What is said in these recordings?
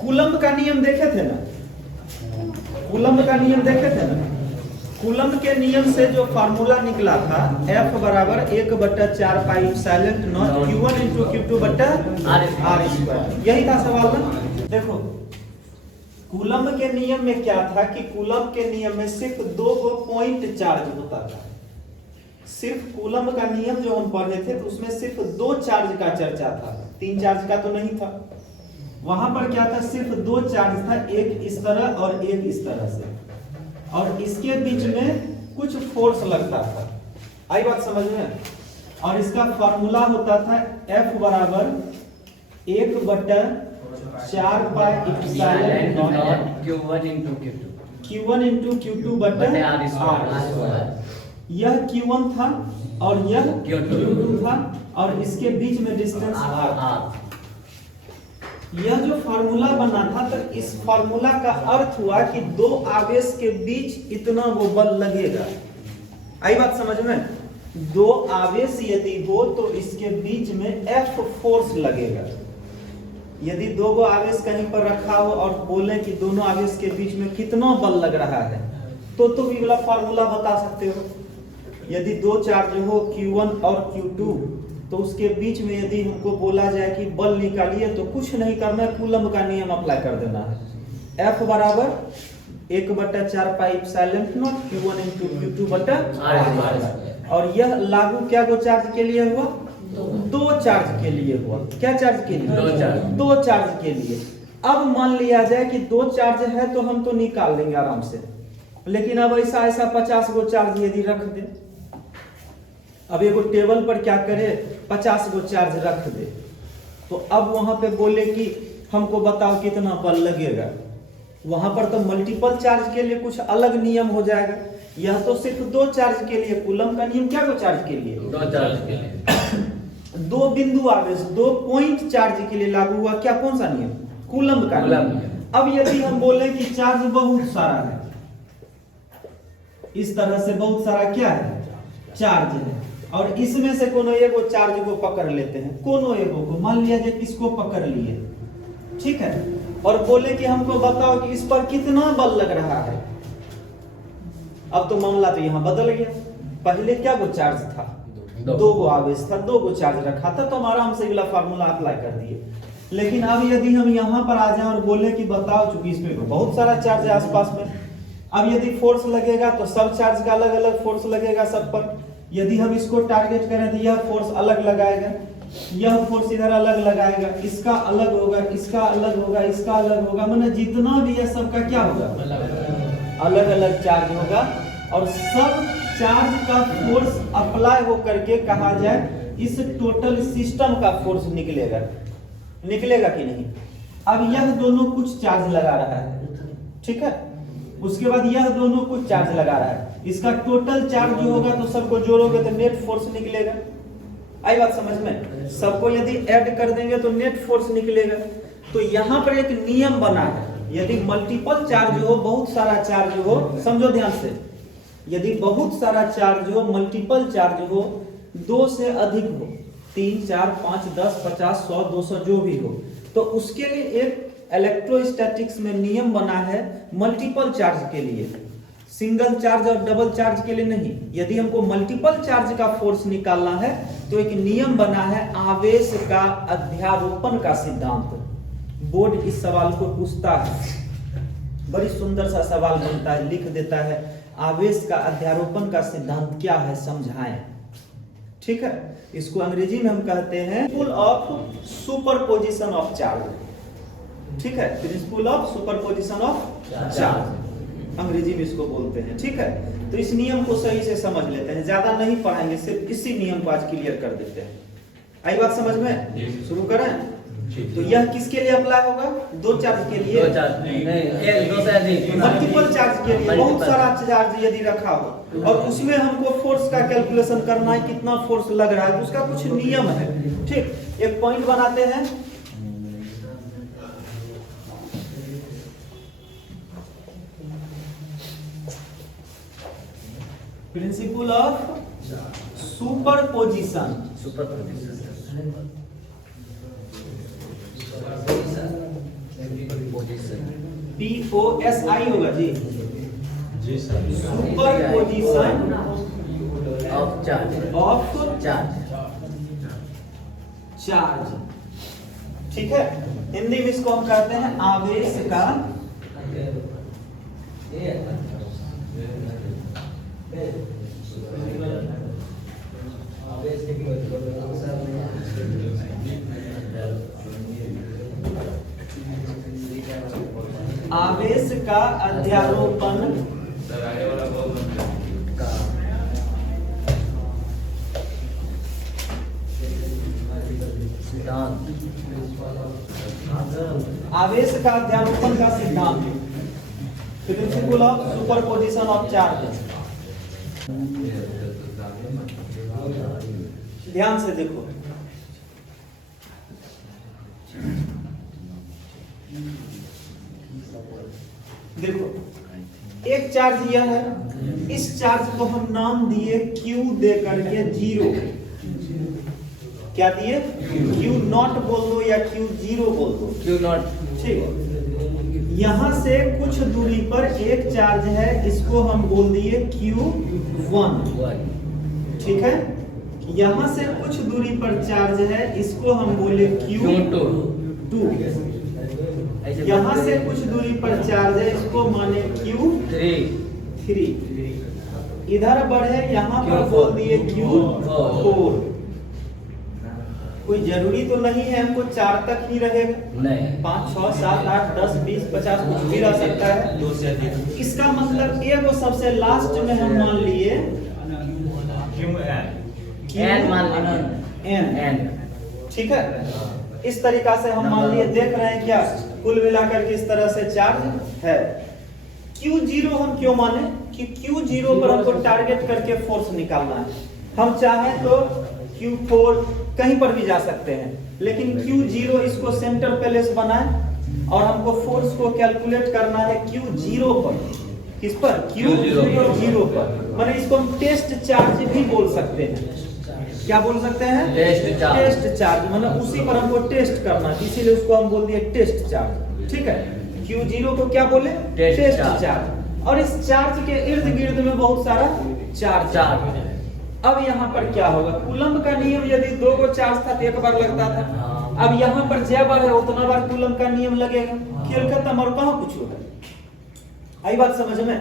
Coulomb का नियम देखे थे ना, कूलम्ब का नियम देखे थे ना। कूलम्ब के नियम से जो फार्मूला निकला था F बराबर 1/4 pi epsilon not Q1 into Q2 बट्टा R स्क्वायर, यही था सवाल ना। देखो कूलम्ब के नियम में क्या था कि कूलम्ब के नियम में सिर्फ 2 गो पॉइंट चार्ज होता था। सिर्फ कूलम्ब का नियम जो हम पढ़े थे तो उसमें सिर्फ 2 चार्ज का चर्चा था, 3 चार्ज का तो नहीं था। वहां पर क्या था, सिर्फ 2 चार्ज था, एक इस तरह और एक इस तरह से, और इसके बीच में कुछ फोर्स लगता था। आई बात समझ में। और इसका फॉर्मूला होता था F बराबर 1/4 pi epsilon not Q1 into Q2 बट्टा R स्क्वायर। यह Q1 था और यह Q2 था और इसके बीच में डिस्टेंस R। यह जो फार्मूला बना था तो इस फार्मूला का अर्थ हुआ कि 2 आवेश के बीच इतना वो बल लगेगा। आई बात समझ में। 2 आवेश यदि हो तो इसके बीच में F फोर्स लगेगा। यदि 2 गो आवेश कहीं पर रखा हो और बोले कि दोनों आवेश के बीच में कितना बल लग रहा है तो तुम ये वाला फार्मूला बता सकते हो। यदि 2 चार्ज हो Q1 और Q2 तो उसके बीच में यदि हमको बोला जाए कि बल निकालिए तो कुछ नहीं करना है, कूलम्ब का नियम अप्लाई कर देना है। F बराबर 1/4 pi epsilon not Q1 into Q2 बट्टा R। और यह लागू क्या गो चार्ज के लिए हुआ, 2 चार्ज के लिए हुआ। क्या चार्ज के लिए, 2 चार्ज के लिए। अब मान लिया जाए कि 2 चार्ज है तो हम तो निकाल लेंगे आराम से, लेकिन अब ऐसा 50 गो चार्ज यदि रख दे, अब एगो टेबल पर क्या करे 50 गो चार्ज रख दे, तो अब वहां पे बोले कि हमको बताओ कितना बल लगेगा। वहां पर तो मल्टीपल चार्ज के लिए कुछ अलग नियम हो जाएगा। यह तो सिर्फ 2 चार्ज के लिए, कूलम्ब का नियम क्या 2 चार्ज के लिए, 2 चार्ज के लिए 2 बिंदु आवेश 2 पॉइंट चार्ज के लिए लागू हुआ क्या, कौन सा नियम, कूलम्ब का नियम। अब यदि हम बोले कि चार्ज बहुत सारा है, इस तरह से बहुत सारा क्या है, चार्ज है, और इसमें से कोनो एगो चार्ज को पकड़ लेते हैं, कोनो एगो को, मान लिया जाए किसको पकड़ लिए, ठीक है, और बोले कि हमको बताओ कि इस पर कितना बल लग रहा है। अब तो मामला तो यहां बदल गया। पहले क्या वो चार्ज था, 2 गो आवेश था, 2 गो चार्ज रखा था, तो हम आराम से अगला फार्मूला अप्लाई कर दिए। लेकिन अब यदि हम यहाँ पर आ जाए और बोले कि बताओ, चूंकि इसमें बहुत सारा चार्ज है आसपास में, अब यदि फोर्स लगेगा तो सब चार्ज का अलग अलग फोर्स लगेगा सब पर। यदि हम इसको टारगेट करें तो यह फोर्स अलग लगाएगा, यह फोर्स इधर अलग लगाएगा, इसका अलग होगा, इसका अलग होगा, इसका अलग होगा, मतलब जितना भी है सबका क्या होगा, अलग अलग चार्ज होगा। और सब चार्ज का फोर्स अप्लाई हो करके कहा जाए इस टोटल सिस्टम का फोर्स निकलेगा, निकलेगा कि नहीं। अब यह दोनों कुछ चार्ज लगा रहा है, ठीक है, उसके बाद यह दोनों कुछ चार्ज लगा रहा है, इसका टोटल चार्ज जो होगा तो सबको जोड़ोगे तो नेट फोर्स निकलेगा। आई बात समझ में। सबको यदि ऐड कर देंगे तो नेट फोर्स निकलेगा। तो यहाँ पर एक नियम बना है, यदि मल्टीपल चार्ज हो, बहुत सारा चार्ज हो, समझो ध्यान से, यदि बहुत सारा चार्ज हो, मल्टीपल चार्ज हो, 2 से अधिक हो, 3 4 5 10 50 100 200 जो भी हो, तो उसके लिए एक इलेक्ट्रोस्टैटिक्स में नियम बना है मल्टीपल चार्ज के लिए, सिंगल चार्ज और डबल चार्ज के लिए नहीं। यदि हमको मल्टीपल चार्ज का फोर्स निकालना है तो एक नियम बना है आवेश का अध्यारोपण का सिद्धांत। बोर्ड इस सवाल को पूछता है, बड़ी सुंदर सा सवाल बनता है, लिख देता है आवेश का अध्यारोपण का सिद्धांत क्या है समझाएं, ठीक है। इसको अंग्रेजी में हम कहते हैं principle of superposition of charge, ठीक है, principle of superposition of charge अंग्रेजी में इसको बोलते हैं, ठीक है। तो इस नियम को सही से समझ लेते हैं, ज्यादा नहीं पढ़ाएंगे, सिर्फ इसी नियम को आज क्लियर कर देते हैं। आई बात समझ में, शुरू करें। तो यह किसके लिए अप्लाई होगा, 2 चार्ज के लिए, 2 चार्ज नहीं, 2 से अधिक मल्टीपल चार्ज के लिए, बहुत सारा चार्ज यदि रखा हो और उसमें हमको फोर्स का कैलकुलेशन करना है, कितना फोर्स लग रहा है, उसका कुछ नियम है, ठीक। एक पॉइंट बनाते हैं, प्रिंसिपल ऑफ सुपरपोजिशन। POSI होगा जी, जी sir. Superposition of charge of charge. Charge. ठीक है, हिंदी में इसको हम कहते हैं आवेश का आवेश का अध्यारोपण सिद्धांत। आवेश का अध्यारोपण का सिद्धांत, principle of superposition of charge. ध्यान से देखो, देखो एक चार्ज यह है, इस चार्ज को हम नाम दिए Q दे करके 0। क्या दिए? Q नॉट बोल दो या Q0 बोल दो, क्यों नॉट? ठीक। यहां से कुछ दूरी पर एक चार्ज है, इसको हम बोल दिए Q1, ठीक है। यहां से कुछ दूरी पर चार्ज है, इसको हम बोले Q2। यहां से कुछ दूरी पर चार्ज है, इसको माने Q3। इधर बढ़े, यहां पर बोल दिए Q4। कोई जरूरी तो नहीं है हमको 4 तक ही रहेगा, नहीं। 5, 6, 7, 8, 10, 20, 50 कुछ भी रह सकता है। 2 से अधिक। इसका मतलब एगो सबसे लास्ट में हम मान लिए एन मान लीजिए। N, ठीक है। इस तरीका से हम मान लिए, देख रहे हैं क्या कुल मिलाकर के इस तरह से चार्ज है। Q0 हम क्यों माने कि Q0 पर हमको टारगेट करके फोर्स निकालना है। हम चाहें तो Q4 कहीं पर भी जा सकते हैं, लेकिन Q0 इसको सेंटर प्लेस बनाए और हमको फोर्स को कैलकुलेट करना है Q0 पर। किस पर? Q0 पर। माने इसको हम टेस्ट चार्ज भी बोल सकते हैं। क्या बोल सकते हैं? Test charge. माने उसी पर हमको टेस्ट करना है, इसीलिए उसको हम बोल दिए टेस्ट चार्ज, ठीक है। Q0 को क्या बोले? Test charge. और इस चार्ज के इर्द गिर्द में बहुत सारा चार्ज। अब यहाँ पर क्या होगा? कूलम्ब का नियम यदि 2 गो चार्ज था तो 1 बार लगता था। अब यहाँ पर जय बार है उतना बार कूलम्ब का नियम लगेगा। खेल खत्म, और कहाँ कुछ होगा। आई बात समझ में?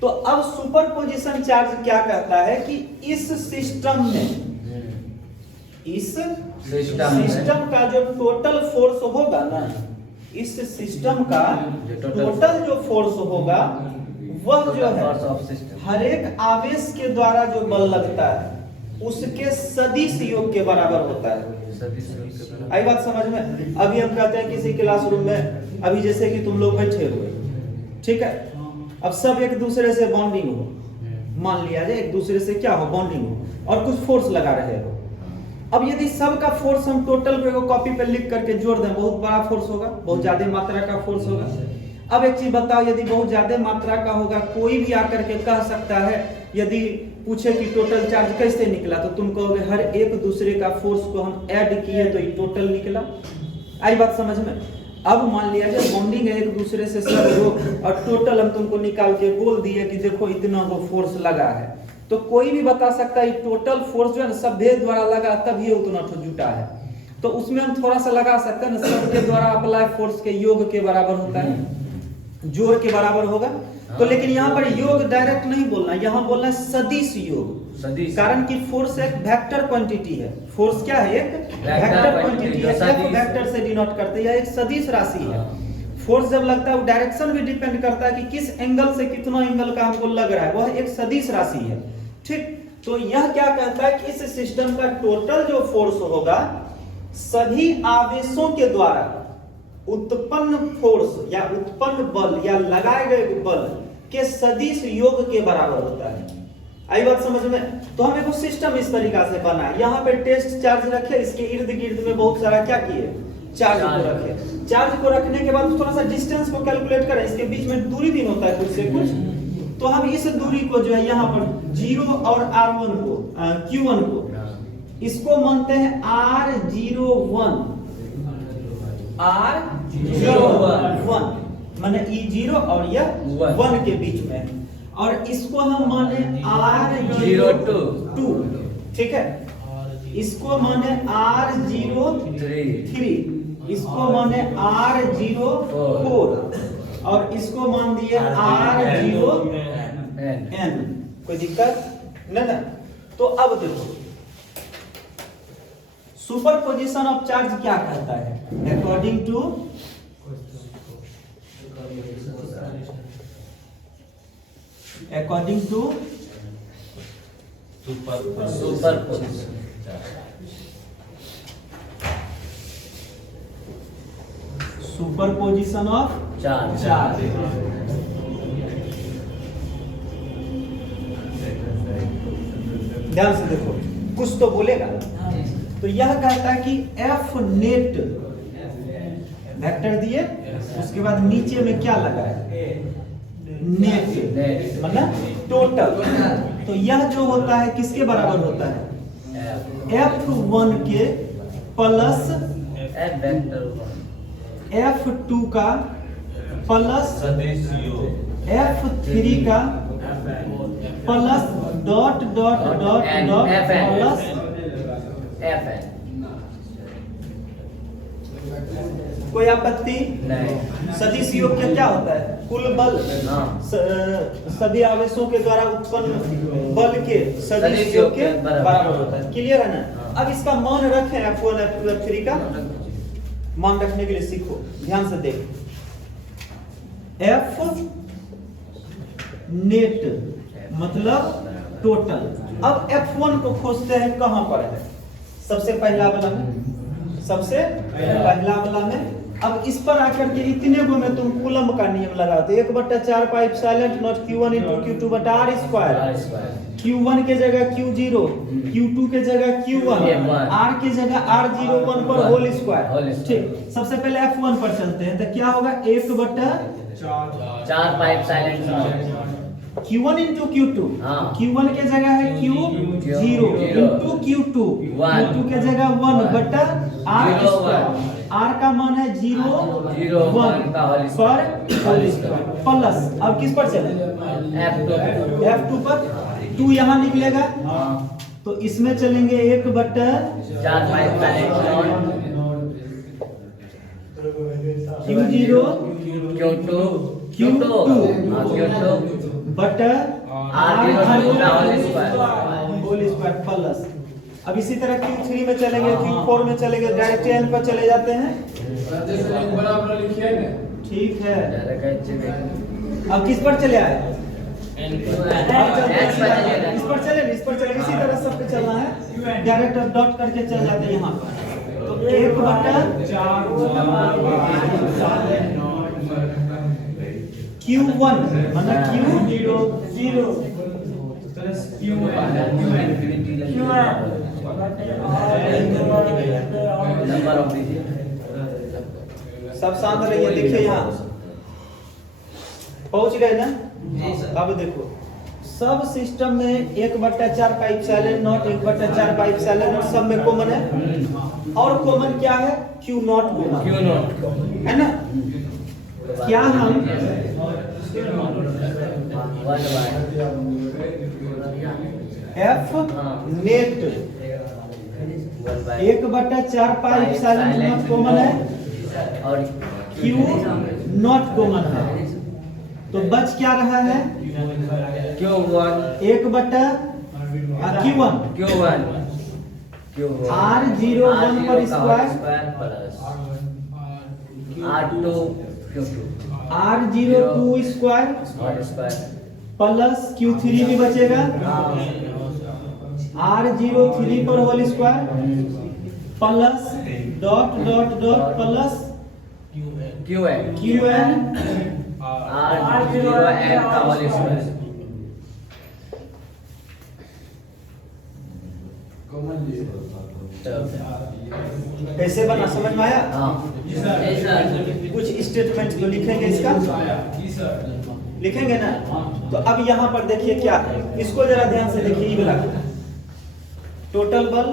तो अब सुपरपोजिशन चार्ज क्या कहता है कि इस सिस्टम में, इस सिस्टम का जो टोटल फोर्स होगा ना, इस सिस्टम का टोटल जो फोर्स होगा वह जो है हर एक आवेश के द्वारा जो बल लगता है उसके सदिश योग के बराबर होता है। आई बात समझ में? अभी हम कहते हैं किसी क्लासरूम में, अभी जैसे कि तुम लोग बैठे हुए, ठीक है, अब सब एक दूसरे से बॉन्डिंग हो, मान लिया जाए एक दूसरे से क्या हो, बॉन्डिंग हो, और कुछ फोर्स लगा रहे हो। अब यदि सबका फोर्स हम टोटल को कॉपी पे लिख करके जोड़ दें, बहुत बड़ा फोर्स होगा, बहुत ज्यादा मात्रा का फोर्स होगा। अब एक चीज बताओ, यदि बहुत ज्यादा मात्रा का होगा, कोई भी आकर के कह सकता है, यदि पूछे कि टोटल चार्ज कैसे निकला, तो तुम कहोगे हर एक दूसरे का फोर्स को हम ऐड किए तो ये टोटल निकला। आई बात समझ में? अब मान लिया जाए बॉन्डिंग है एक दूसरे से सब लोग, और टोटल हम तुमको निकाल के बोल दिए कि देखो इतना वो फोर्स लगा है, तो कोई भी बता सकता है टोटल फोर्स जो है ना सभ्य द्वारा लगा तब ये उतना जुटा है। तो उसमें हम थोड़ा सा लगा सकते हैं ना, सभ्य द्वारा अप्लाई फोर्स के योग के बराबर होता है, जोर के बराबर होगा। तो लेकिन यहाँ पर योग डायरेक्ट नहीं बोलना, यहाँ बोलना है सदिश योग। कारण कि फोर्स एक वेक्टर क्वांटिटी है। फोर्स क्या है? एक वेक्टर क्वांटिटी है। एफ वेक्टर से डिनोट करते हैं, एक सदिश राशि है। फोर्स जब लगता है वो डायरेक्शन भी डिपेंड करता है कि किस एंगल से कितना एंगल का हमको लग रहा है, वह एक सदिश राशि है, ठीक। तो यह क्या कहता है कि इस सिस्टम का टोटल जो फोर्स होगा सभी आवेशों के द्वारा उत्पन्न फोर्स या उत्पन्न बल या लगाए गए बल के सदिश योग के बराबर होता है। आई बात समझ में? तो हम एक सिस्टम इस तरीका से बनाए, यहाँ पे टेस्ट चार्ज रखे, इसके इर्द गिर्द में बहुत सारा क्या किए, चार्ज को रखे। चार्ज को रखने के बाद थोड़ा सा डिस्टेंस को कैलकुलेट करें, इसके बीच में दूरी भी होता है कुछ से कुछ, तो हम इस दूरी को जो है यहाँ पर 0 और R1 को Q1 को इसको मानते हैं R01, R01 माने E0 और यह One. 1 के बीच में, और इसको हम माने R02, ठीक है। इसको माने R03, इसको माने R04, और इसको मान दिए R0N। कोई दिक्कत नहीं ना। तो अब देखो सुपर पोजिशन ऑफ चार्ज क्या कहता है, according to superposition superposition of charge. ध्यान से देखो, कुछ तो बोलेगा। तो यह कहता है कि F नेट वेक्टर दिए, उसके बाद नीचे में क्या लगा है, नेट, मतलब टोटल। तो यह जो होता है किसके बराबर होता है, F1 के प्लस F2 का प्लस F3 का plus dot dot dot dot plus FN। कोई आपत्ति नहीं। सदिश योग क्या होता है, कुल बल हाँ। सभी आवेशों के द्वारा उत्पन्न बल के सदिश योग के बराबर होता है। क्लियर है ना। अब इसका मान रखें F1 F2 F3 का मान रखने के लिए सीखो, ध्यान से देखो। F नेट मतलब टोटल। अब F1 को खोजते हैं, कहां पर है, सबसे पहला वाला में, सबसे पहला वाला में। अब इस पर आकर के इतने को में तुम कूलम का नियम लगाते, 1/4 pipe silent not Q1 × Q2/R²। Q1 के जगह Q0, Q2 के जगह Q1, R के जगह R01 पर होल स्क्वायर। ठीक, सबसे पहले F1 पर चलते हैं, तो क्या होगा, 1/4 पाइप साइलेंट Q1 × Q2, हाँ। Q1 के जगह है Q0 × Q2, Q2 के जगह 1/R²। R का मान है 0.1 पर होल स्क्वायर प्लस, अब किस पर चले, F2 पर। 2 यहाँ निकलेगा, तो इसमें चलेंगे 1/4 पाइप साइलेंट Q0 Q2 बटा R02 होल स्क्वायर प्लस। अब इसी तरह Q3 में चलेंगे, Q4 में चलेंगे, डायरेक्ट N पर चले जाते हैं। ठीक है, अब किस पर चले आए, इस पर चले, इस पर चले, इसी तरह सब पे चलना है, डायरेक्ट डॉट करके चल जाते हैं यहाँ पर। तो 1/4 Q1 मतलब Q0 सब शांत रहिए। देखिए यहाँ पहुंच गए ना। अब देखो सब सिस्टम में 1/4 pipe silent not, 1/4 pipe silent not सब में कॉमन है, और कॉमन क्या है, Q0 कॉमन है ना। क्या हम F net 1/4 pipe silent not common है और Q0 कॉमन है, तो बच क्या रहा है, Q1 Q1 R01 पर square R02 square plus Q3 भी बचेगा, R03 पर whole square plus dot dot dot plus QN R0N का होल स्क्वायर। कैसे बना, समझ में आया। कुछ स्टेटमेंट तो लिखेंगे, इसका लिखेंगे ना। तो अब यहाँ पर देखिए क्या है, इसको जरा ध्यान से देखिए। ये वाला टोटल बल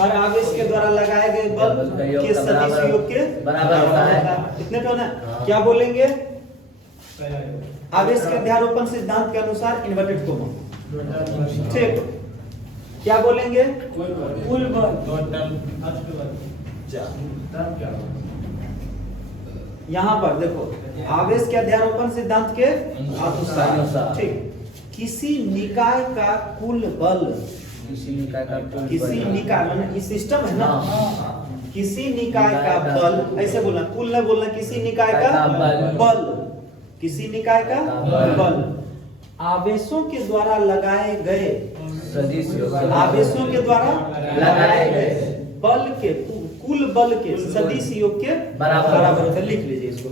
हर आवेश के द्वारा लगाए गए बल बल का योग के का सदिश बराबर- योग के बराबर होता है। इतने तो ना हाँ। क्या बोलेंगे आवेश के अध्यारोपण सिद्धांत के अनुसार इन्वर्टेड कोमा ठीक क्या बोलेंगे कुल बल टोटल यहाँ पर देखो आवेश के अध्यारोपण सिद्धांत के अनुसार अनुसार। ठीक किसी निकाय का कुल बल किसी निकाय का कुल किसी बल- निकाय मतलब ये सिस्टम है ना हाँ। किसी निकाय का निकाय का बल ऐसे बोलना कुल नहीं बोलना किसी निकाय का का बल। बल किसी निकाय का बल। बल आवेशों के द्वारा लगाए गए सदिश योग आवेशों के द्वारा लगाए गए बल के कुल बल के सदिश योग के बराबर। बराबर होता है। लिख लीजिए इसको